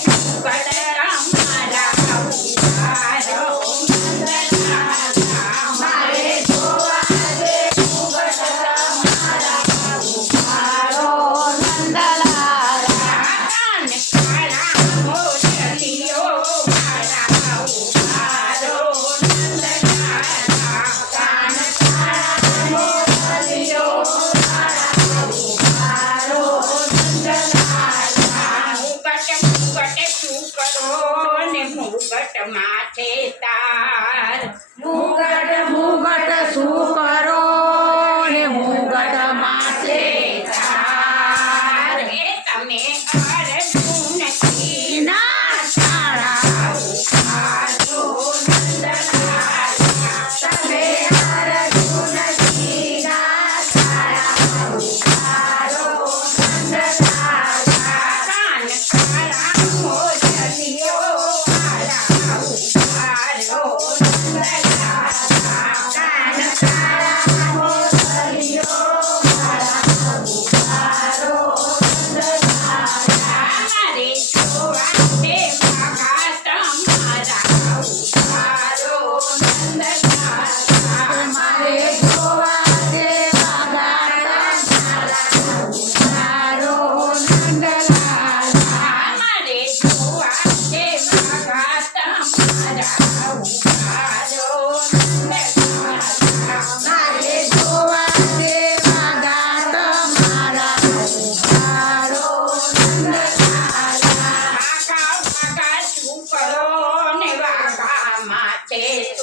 friend, Friday. મુગટ માથે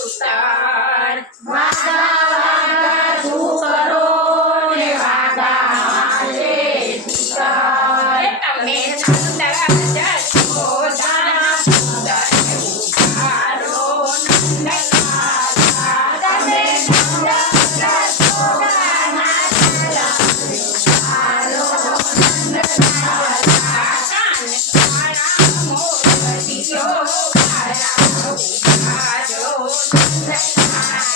assustar. Jesus.